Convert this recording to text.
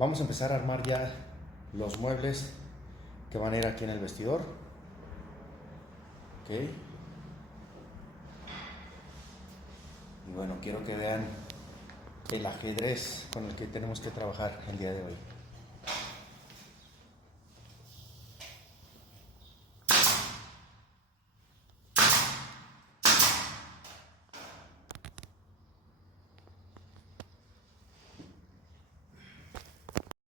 Vamos a empezar a armar ya los muebles que van a ir aquí en el vestidor. Ok. Y bueno, quiero que vean el ajedrez con el que tenemos que trabajar el día de hoy.